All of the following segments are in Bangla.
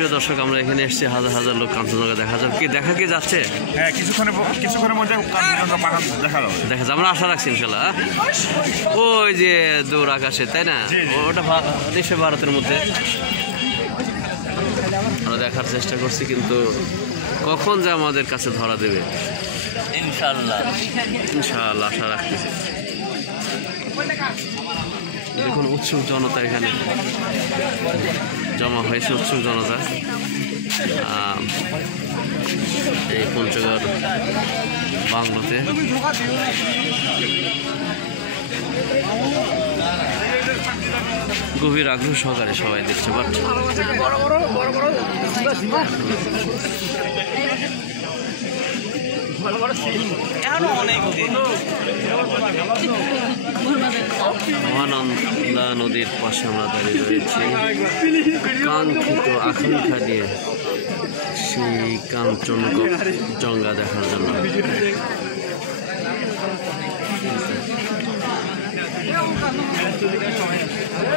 প্রিয় দর্শক, আমরা এখানে এসেছি, হাজার হাজার লোক কাঞ্চনজঙ্ঘা দেখা কি যাচ্ছে। হ্যাঁ, কিছুক্ষণের মধ্যে কাঞ্চনজঙ্ঘা পাহাড় দেখা যাবে। আমরা আশা রাখছি ইনশাল্লাহ। ওই যে দূর আকাশে, তাই না? ওটা নিশ্চয় ভারতের মধ্যে। আমরা দেখার চেষ্টা করছি, কিন্তু কখন যে আমাদের কাছে ধরা দেবে ইনশাল্লাহ আশা রাখতেছি। দেখুন উৎসুক জনতা এখানে জমা হয়েছে, উৎসুক জনতা এই পঞ্চগড় বাংলোতে। গভীর আগ্রহ সহকারে সবাই দেখছে, বাট মহানন্দা নদীর পাশে আমরা দাঁড়িয়ে রয়েছি, কাঙ্ক্ষিত আকাঙ্ক্ষা নিয়ে সেই কাঞ্চনজঙ্ঘা দেখার জন্য।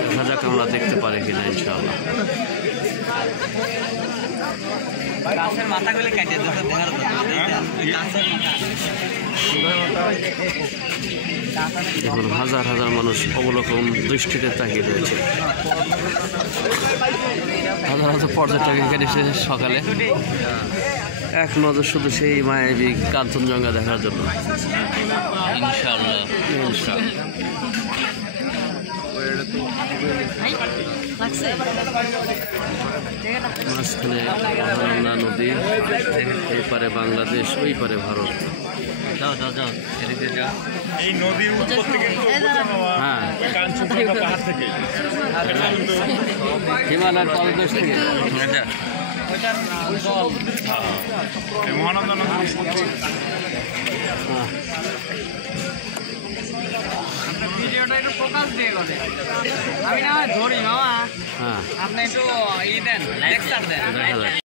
দেখা যাক আমরা দেখতে পারি কিনা ইনশাআল্লাহ। দেখুন হাজার হাজার মানুষ অবলোকন দৃষ্টিতে তাকিয়ে রয়েছে। হাজার হাজার পর্যটক এখানে এসেছে সকালে এক নজর শুধু সেই মায়াবী কাঞ্চনজঙ্ঘা দেখার জন্য। ইনশাআল্লাহ মাঝখানে মহানন্দা নদী, এই পারে বাংলাদেশ, ওই পারে ভারত। এই নদীর উৎপত্তি কিন্তু কাঞ্চনজঙ্ঘা পাহাড় থেকে, হিমালয়ের তলদেশ থেকে। মহানন্দা নদী ভিডিওটা একটু ফোকাস দিয়ে গেলে আমি না ধরি মামা। হ্যাঁ, আপনি একটু ই দেন, লেকচার দেন।